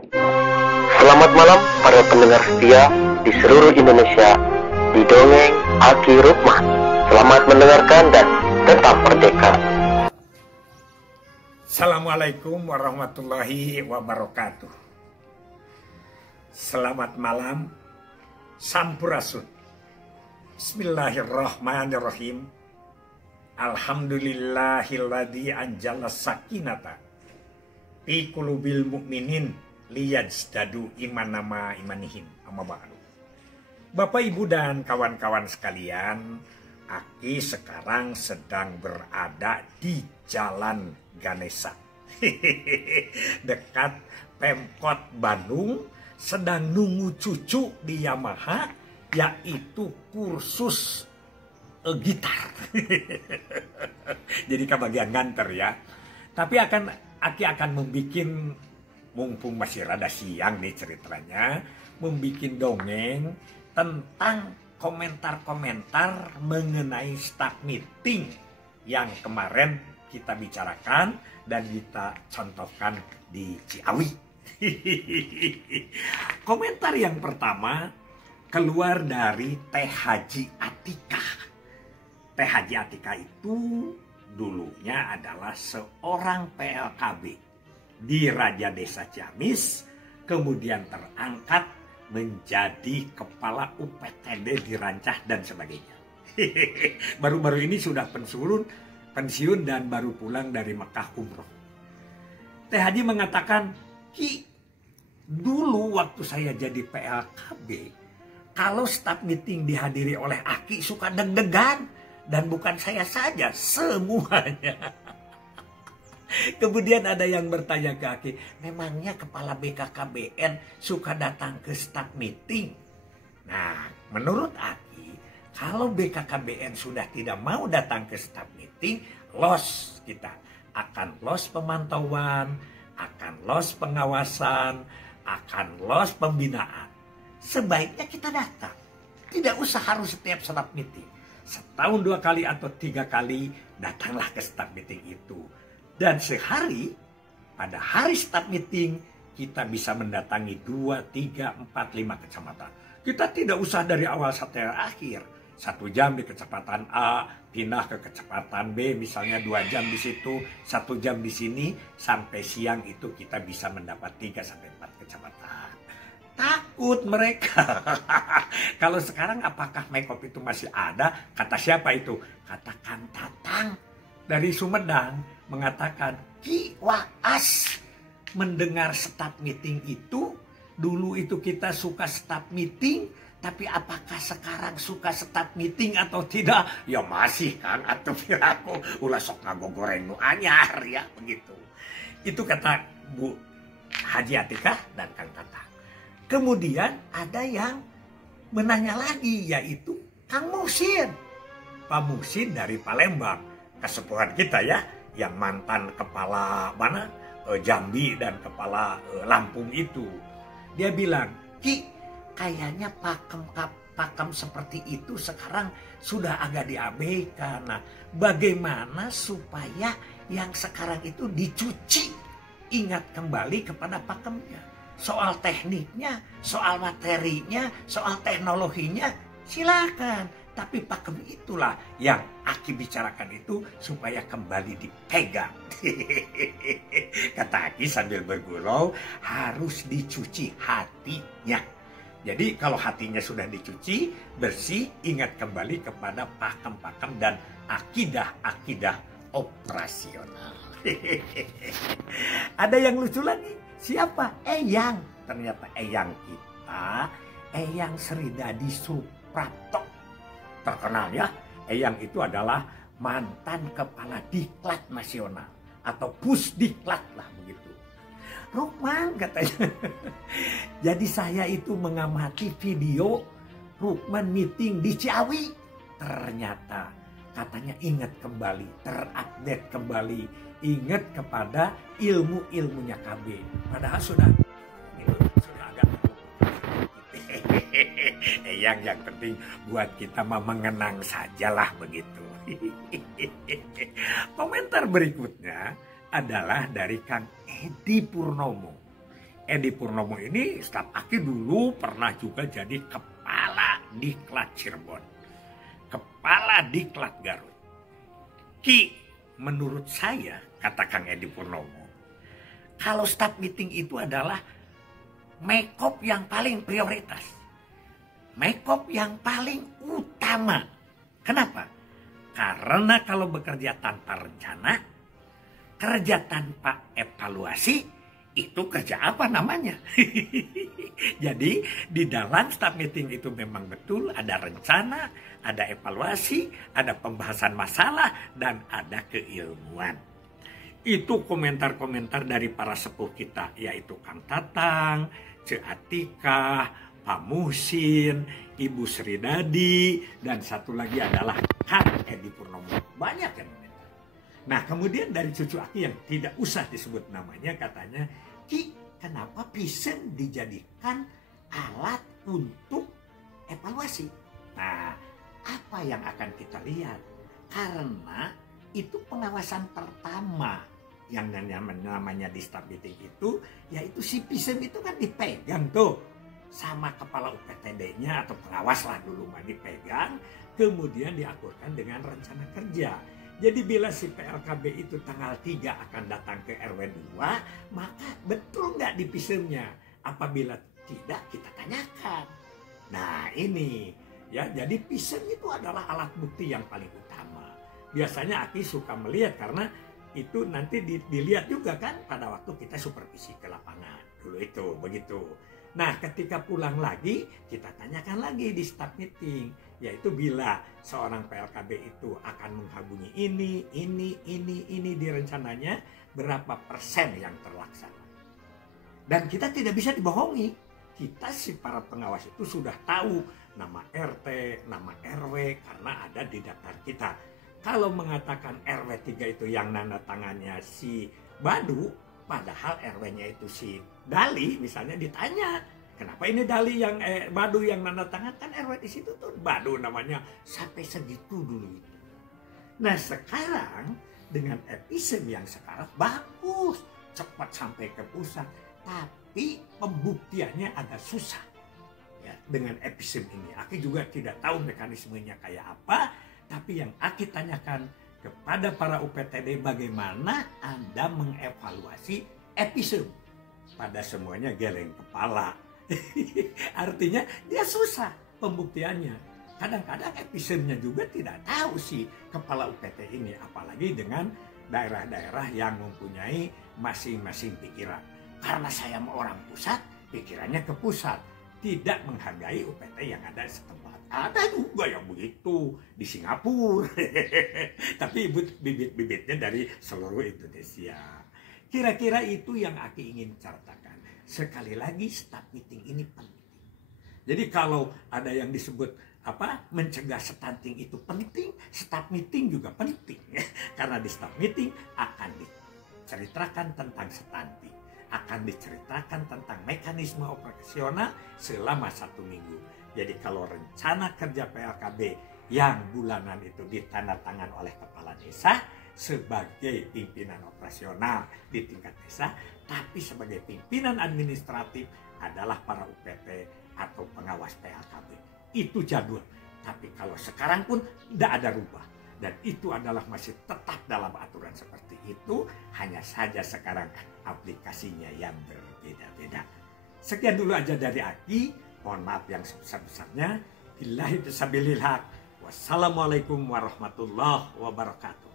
Selamat malam para pendengar setia di seluruh Indonesia di Dongeng Aki Rukman. Selamat mendengarkan dan tetap merdeka. Assalamualaikum warahmatullahi wabarakatuh. Selamat malam, Sampurasun. Bismillahirrahmanirrahim. Alhamdulillahilladzi anjala sakinata fi qulubil mu'minin liyazdadu imanama imanihim. Amma ba'du. Bapak, Ibu, dan kawan-kawan sekalian, Aki sekarang sedang berada di Jalan Ganesa. Dekat Pemkot Bandung, sedang nunggu cucu di Yamaha, yaitu kursus gitar. Jadi kebagian nganter ya. Tapi Aki akan membuat, mumpung masih rada siang nih ceritanya, membuat dongeng tentang komentar-komentar mengenai staff meeting yang kemarin kita bicarakan dan kita contohkan di Ciawi. Komentar yang pertama keluar dari Teh Haji Atika. Teh Haji Atika itu dulunya adalah seorang PLKB di Raja Desa Ciamis, kemudian terangkat menjadi kepala UPTD di Rancah dan sebagainya. Baru-baru ini sudah pensiun dan baru pulang dari Mekah umroh. Teh Haji mengatakan, Ki, dulu waktu saya jadi PLKB, kalau staff meeting dihadiri oleh Aki suka deg-degan. Dan bukan saya saja, semuanya. Kemudian ada yang bertanya ke Aki, memangnya kepala BKKBN suka datang ke staff meeting? Nah, menurut Aki, kalau BKKBN sudah tidak mau datang ke staff meeting, loss kita. Akan loss pemantauan, akan loss pengawasan, akan loss pembinaan. Sebaiknya kita datang. Tidak usah harus setiap staff meeting. Setahun 2 kali atau 3 kali datanglah ke staff meeting itu. Dan sehari, pada hari staff meeting, kita bisa mendatangi 2, 3, 4, 5 kecamatan. Kita tidak usah dari awal sampai akhir. 1 jam di kecepatan A, pindah ke kecepatan B, misalnya 2 jam di situ, 1 jam di sini, sampai siang itu kita bisa mendapat 3 sampai 4 kecamatan. Takut mereka. Kalau sekarang apakah Mekop itu masih ada? Kata siapa itu? Kata Kang Tatang dari Sumedang mengatakan, Ki Waas mendengar staff meeting itu, dulu itu kita suka staff meeting, tapi apakah sekarang suka staff meeting atau tidak? Ya masih Kang, atau piraku ulah sok ngagogoreng nu anyar ya begitu. Itu kata Bu Haji Atikah dan Kang Tatang. Kemudian ada yang menanya lagi, yaitu Kang Muhsin. Pak Muhsin dari Palembang, kesepuhan kita ya, yang mantan kepala mana Jambi dan kepala Lampung itu. Dia bilang, Ki, kayaknya pakem seperti itu sekarang sudah agak diabaikan. Nah, bagaimana supaya yang sekarang itu dicuci, ingat kembali kepada pakemnya. Soal tekniknya, soal materinya, soal teknologinya, silakan. Tapi pakem itulah yang Aki bicarakan itu supaya kembali dipegang. Kata Aki sambil bergurau, harus dicuci hatinya. Jadi kalau hatinya sudah dicuci, bersih, ingat kembali kepada pakem-pakem dan akidah-akidah operasional. Ada yang lucu lagi. Siapa? Eyang. Ternyata Eyang kita, Eyang Sridadi Suprapto. Terkenal ya. Eyang itu adalah mantan kepala Diklat Nasional. Atau Pusdiklat lah begitu. Rukman katanya. Jadi saya itu mengamati video Rukman meeting di Ciawi. Ternyata katanya ingat kembali, terupdate kembali, ingat kepada ilmu-ilmunya KB. Padahal sudah agak yang penting buat kita mah mengenang sajalah begitu. Komentar berikutnya adalah dari Kang Edi Purnomo. Edi Purnomo ini, staf Aki dulu pernah juga jadi kepala Diklat Cirebon, kepala Diklat Garut. Ki, menurut saya, kata Kang Edi Purnomo, kalau staff meeting itu adalah make-up yang paling prioritas, make-up yang paling utama. Kenapa? Karena kalau bekerja tanpa rencana, kerja tanpa evaluasi, itu kerja apa namanya? Jadi di dalam staff meeting itu memang betul ada rencana, ada evaluasi, ada pembahasan masalah, dan ada keilmuan. Itu komentar-komentar dari para sepuh kita, yaitu Kang Tatang, Ce Atika, Pak Muhsin, Ibu Sridadi, dan satu lagi adalah Kang Edi Purnomo. Banyak yang komentar. Nah, kemudian dari cucu Aki yang tidak usah disebut namanya, katanya, Ki, kenapa pisang dijadikan alat untuk evaluasi? Nah, apa yang akan kita lihat? Karena itu pengawasan pertama yang namanya di staff meeting itu, yaitu si pisang itu kan dipegang tuh sama kepala UPTD-nya atau pengawas lah dulu mah dipegang, kemudian diakurkan dengan rencana kerja. Jadi bila si PLKB itu tanggal 3 akan datang ke RW 2, maka betul nggak di pisemnya? Apabila tidak, kita tanyakan. Nah ini, ya jadi pisem itu adalah alat bukti yang paling utama. Biasanya Aki suka melihat karena itu nanti dilihat juga kan pada waktu kita supervisi ke lapangan. Dulu itu, begitu. Nah ketika pulang lagi, kita tanyakan lagi di staff meeting. Yaitu bila seorang PLKB itu akan menghubungi ini di rencananya, berapa persen yang terlaksana. Dan kita tidak bisa dibohongi. Kita si para pengawas itu sudah tahu nama RT, nama RW karena ada di daftar kita. Kalau mengatakan RW 3 itu yang nanda tangannya si Badu, padahal RW-nya itu si Dali, misalnya ditanya, kenapa ini Dali yang Badu yang nanda tangan, kan RW di situ tuh Badu namanya, sampai segitu dulu itu. Nah sekarang dengan episem yang sekarang bagus, cepat sampai ke pusat, tapi pembuktiannya agak susah. Ya, dengan episem ini, Aki juga tidak tahu mekanismenya kayak apa, tapi yang Aki tanyakan kepada para UPTD, bagaimana Anda mengevaluasi episem? Pada semuanya geleng kepala. Artinya dia susah pembuktiannya. Kadang-kadang episemnya juga tidak tahu si kepala UPT ini, apalagi dengan daerah-daerah yang mempunyai masing-masing pikiran. Karena saya orang pusat, pikirannya ke pusat, tidak menghargai UPT yang ada setempat. Ada juga yang begitu di Singapura. Tapi bibit-bibitnya dari seluruh Indonesia. Kira-kira itu yang Aki ingin ceritakan. Sekali lagi, staff meeting ini penting. Jadi kalau ada yang disebut mencegah stunting itu penting, staff meeting juga penting. Karena di staff meeting akan diceritakan tentang stunting, akan diceritakan tentang mekanisme operasional selama 1 minggu. Jadi kalau rencana kerja PLKB yang bulanan itu ditandatangan oleh kepala desa sebagai pimpinan operasional di tingkat desa, tapi sebagai pimpinan administratif adalah para UPT atau pengawas PLKB. Itu jadwal. Tapi kalau sekarang pun tidak ada rubah. Dan itu adalah masih tetap dalam aturan seperti itu. Hanya saja sekarang aplikasinya yang berbeda-beda. Sekian dulu aja dari Aki. Mohon maaf yang sebesar-besarnya. Billahi fisabilillah. Wassalamualaikum warahmatullahi wabarakatuh.